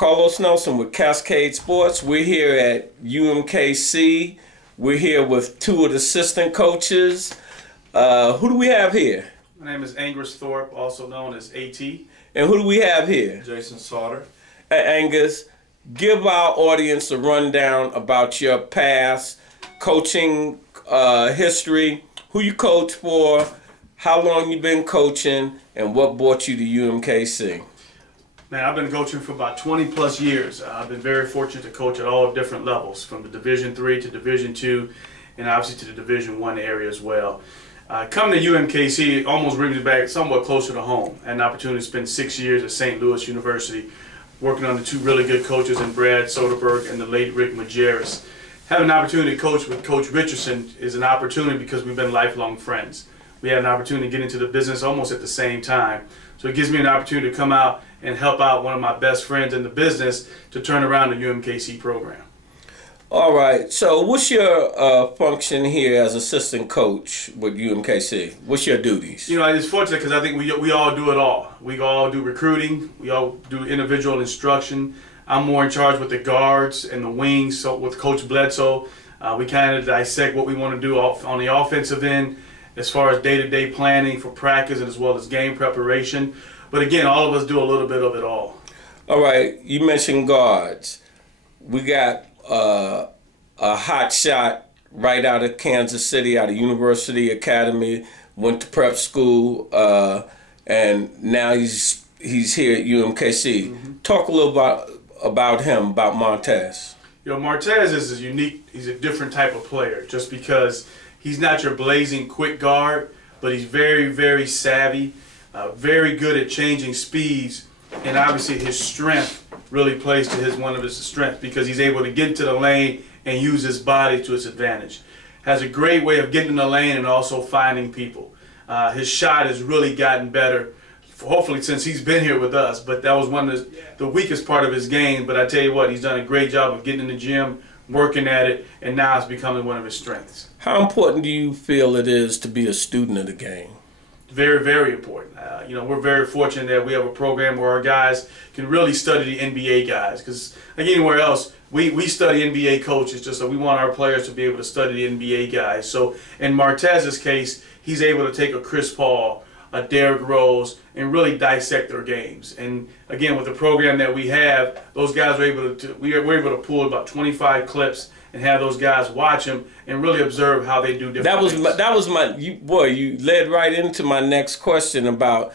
Carlos Nelson with Cascade Sports. We're here at UMKC. We're here with two of the assistant coaches. Who do we have here? My name is Angres Thorpe, also known as AT. And who do we have here? Jason Sautter. Angus, give our audience a rundown about your past coaching history, who you coach for, how long you've been coaching, and what brought you to UMKC. Man, I've been coaching for about 20 plus years. I've been very fortunate to coach at all different levels, from the Division III to Division II, and obviously to the Division I area as well. Coming to UMKC almost brings me back somewhat closer to home. I had an opportunity to spend 6 years at St. Louis University, working under two really good coaches in Brad Soderberg and the late Rick Majerus. Having an opportunity to coach with Coach Richardson is an opportunity because we've been lifelong friends. We had an opportunity to get into the business almost at the same time. So it gives me an opportunity to come out and help out one of my best friends in the business to turn around the UMKC program. All right, so what's your function here as assistant coach with UMKC? What's your duties? You know, it's fortunate because I think we all do it all. We all do recruiting, we all do individual instruction. I'm more in charge with the guards and the wings, so with Coach Bledsoe. We kind of dissect what we want to do on the offensive end as far as day-to-day planning for practice and as well as game preparation. But again, all of us do a little bit of it all. All right, you mentioned guards. We got a hot shot right out of Kansas City, out of University Academy, went to prep school, and now he's here at UMKC. Mm-hmm. Talk a little about him, about Montez. You know, Montez is unique. He's a different type of player just because he's not your blazing quick guard, but he's very, very savvy, very good at changing speeds, and obviously his strength really plays to one of his strengths because he's able to get into the lane and use his body to his advantage. Has a great way of getting in the lane and also finding people. His shot has really gotten better, hopefully since he's been here with us, but that was one of the weakest part of his game. But I tell you what, he's done a great job of getting in the gym, working at it, and now it's becoming one of his strengths. How important do you feel it is to be a student of the game? Very, very important. You know, we're very fortunate that we have a program where our guys can really study the NBA guys, because like anywhere else, we study NBA coaches just so we want our players to be able to study the NBA guys. So in Martez's case, he's able to take a Chris Paul, a Derrick Rose, and really dissect their games. And again, with the program that we have, those guys are able to we're able to pull about 25 clips and have those guys watch them and really observe how they do different things. You led right into my next question about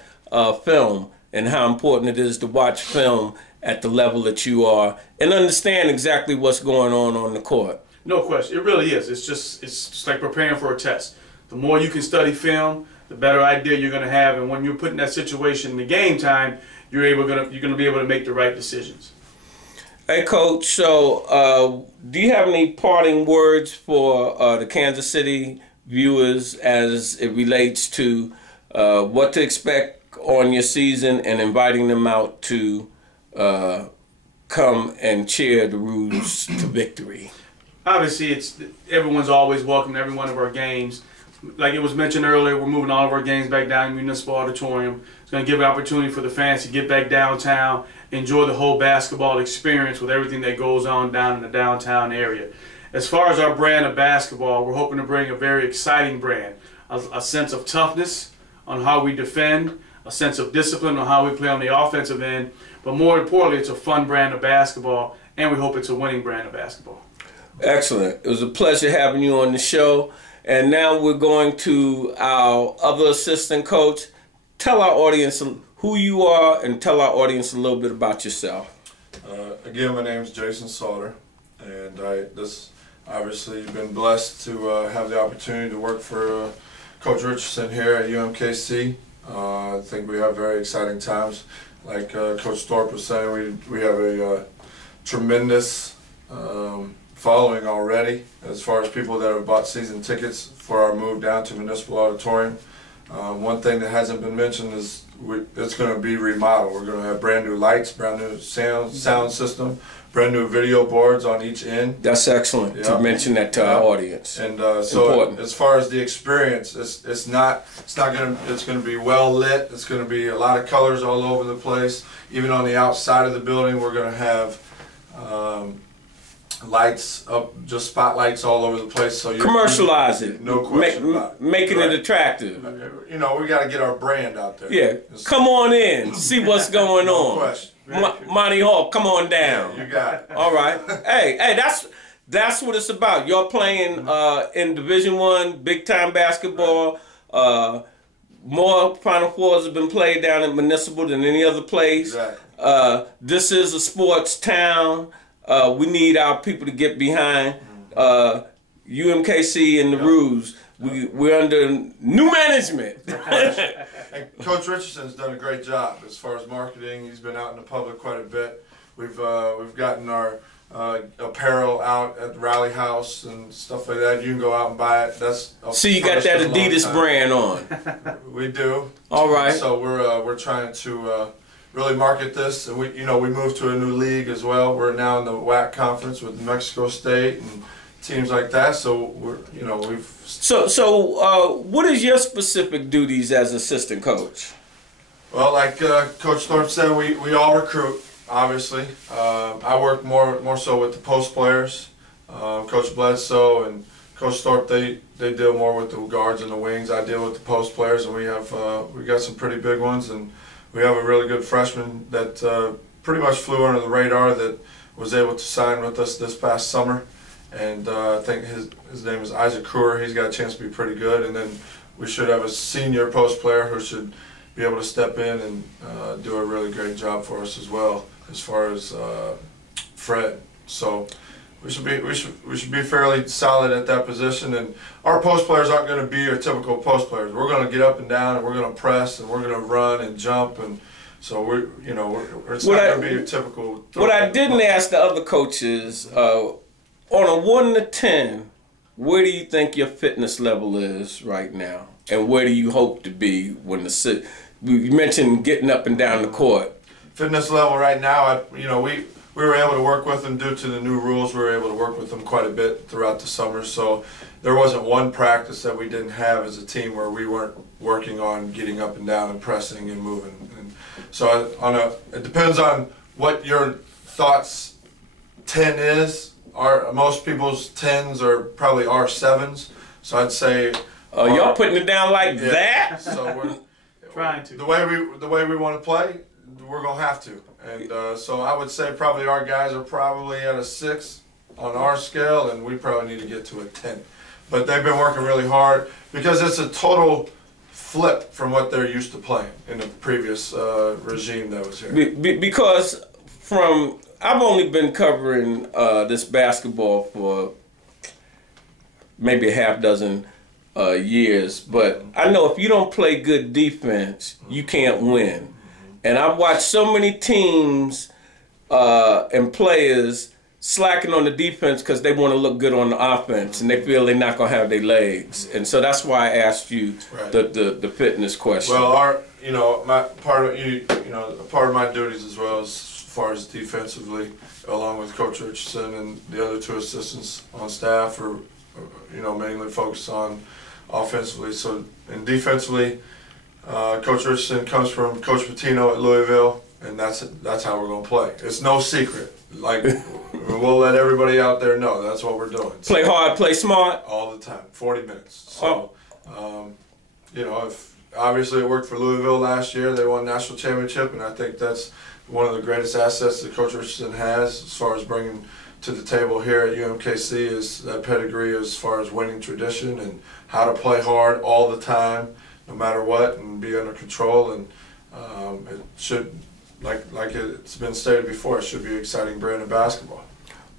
film and how important it is to watch film at the level that you are and understand exactly what's going on the court. No question, it really is. It's just like preparing for a test. The more you can study film, the better idea you're going to have, and when you're put in that situation in the game time, you're going to be able to make the right decisions. Hey, Coach, so do you have any parting words for the Kansas City viewers as it relates to what to expect on your season and inviting them out to come and cheer the Rouge to victory? Obviously, everyone's always welcome to every one of our games. Like it was mentioned earlier, we're moving all of our games back down to Municipal Auditorium. It's going to give an opportunity for the fans to get back downtown, enjoy the whole basketball experience with everything that goes on down in the downtown area. As far as our brand of basketball, we're hoping to bring a very exciting brand, a sense of toughness on how we defend, a sense of discipline on how we play on the offensive end, but more importantly, it's a fun brand of basketball, and we hope it's a winning brand of basketball. Excellent. It was a pleasure having you on the show. And now we're going to our other assistant coach. Tell our audience who you are and tell our audience a little bit about yourself. Again, my name is Jason Sautter, and obviously been blessed to have the opportunity to work for Coach Richardson here at UMKC. I think we have very exciting times. Like Coach Thorpe was saying, we have a tremendous following already as far as people that have bought season tickets for our move down to Municipal Auditorium. One thing that hasn't been mentioned is it's going to be remodeled. We're going to have brand new lights, brand new sound system, brand new video boards on each end. That's excellent to mention that to our audience. And so as far as the experience, it's going to be well lit. It's going to be a lot of colors all over the place. Even on the outside of the building, we're going to have lights up, just spotlights all over the place. So commercialize it. No question about it. Making it attractive. You know, we got to get our brand out there. Yeah, come on in, see what's going on. No question. Monty Hall, come on down. Yeah, you got it. All right. Hey, that's what it's about. Y'all playing in Division I, big time basketball. More Final Fours have been played down in Municipal than any other place. Exactly. This is a sports town. We need our people to get behind. UMKC and the Roos. We're under new management. And Coach Richardson's done a great job as far as marketing. He's been out in the public quite a bit. We've gotten our apparel out at the Rally House and stuff like that. You can go out and buy it. So you got that Adidas brand on. We do. All right. So we're trying to really market this, and we moved to a new league as well. We're now in the WAC conference with New Mexico State and teams like that. So we've. So what is your specific duties as assistant coach? Well, like Coach Thorpe said, we all recruit. Obviously, I work more so with the post players. Coach Bledsoe and Coach Thorpe, they deal more with the guards and the wings. I deal with the post players, and we got some pretty big ones, and we have a really good freshman that pretty much flew under the radar that was able to sign with us this past summer. And I think his name is Isaac Kruer. He's got a chance to be pretty good. And then we should have a senior post player who should be able to step in and do a really great job for us as well, as far as Fred. So we should be fairly solid at that position. And our post players aren't going to be your typical post players. We're going to get up and down, and we're going to press, and we're going to run and jump, and so it's not going to be your typical. What I didn't ask the other coaches. On a 1 to 10, where do you think your fitness level is right now, and where do you hope to be when you mentioned getting up and down the court? Fitness level right now, we were able to work with them due to the new rules. We were able to work with them quite a bit throughout the summer, so there wasn't one practice that we didn't have as a team where we weren't working on getting up and down and pressing and moving. And so it depends on what your thoughts 10 is. Most people's 10s are probably our 7s, so I'd say. Y'all putting it down like that? So we're trying to. The way we want to play, we're gonna have to, and so I would say probably our guys are probably at a 6 on our scale, and we probably need to get to a 10. But they've been working really hard because it's a total flip from what they're used to playing in the previous regime that was here. Because I've only been covering this basketball for maybe a half dozen years, but I know if you don't play good defense, you can't win. And I've watched so many teams and players slacking on the defense because they want to look good on the offense, and they feel they're not going to have their legs. And so that's why I asked you the fitness question. Well, part of my duties as well is, as far as defensively, along with Coach Richardson and the other 2 assistants on staff, are mainly focused on offensively. So, and defensively, Coach Richardson comes from Coach Patino at Louisville, and that's how we're going to play. It's no secret. Like, we'll let everybody out there know that's what we're doing. Play hard, play smart. All the time, 40 minutes. So, if obviously it worked for Louisville last year. They won national championship, and I think that's one of the greatest assets that Coach Richardson has as far as bringing to the table here at UMKC is that pedigree as far as winning tradition and how to play hard all the time, no matter what, and be under control. And it should, like it's been stated before, it should be an exciting brand of basketball.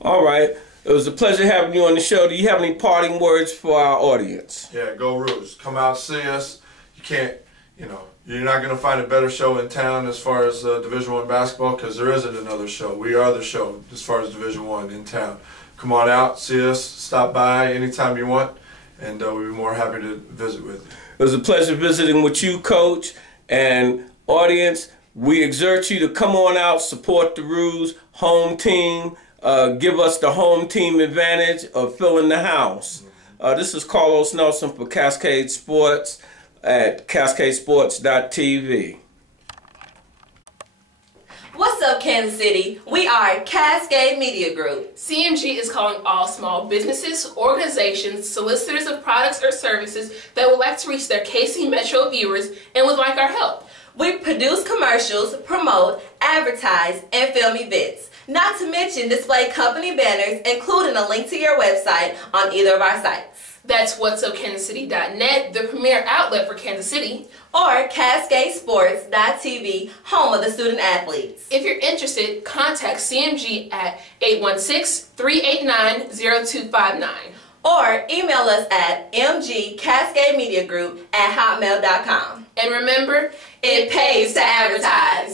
All right. It was a pleasure having you on the show. Do you have any parting words for our audience? Yeah, go Roos. Come out, see us. You can't, you're not going to find a better show in town as far as Division I basketball, because there isn't another show. We are the show as far as Division I in town. Come on out, see us, stop by anytime you want, and we'd be more happy to visit with you. It was a pleasure visiting with you, Coach, and audience. We exhort you to come on out, support the Roos home team, give us the home team advantage of filling the house. This is Carlos Nelson for Cascade Sports at cascadesports.tv. What's up, Kansas City? We are Cascade Media Group. CMG is calling all small businesses, organizations, solicitors of products or services that would like to reach their KC Metro viewers and would like our help. We produce commercials, promote, advertise, and film events. Not to mention display company banners, including a link to your website on either of our sites. That's whatsupkansascity.net, the premier outlet for Kansas City. Or cascadesports.tv, home of the student athletes. If you're interested, contact CMG at 816-389-0259. Or email us at mgcascademediagroup@hotmail.com. And remember, it pays to advertise.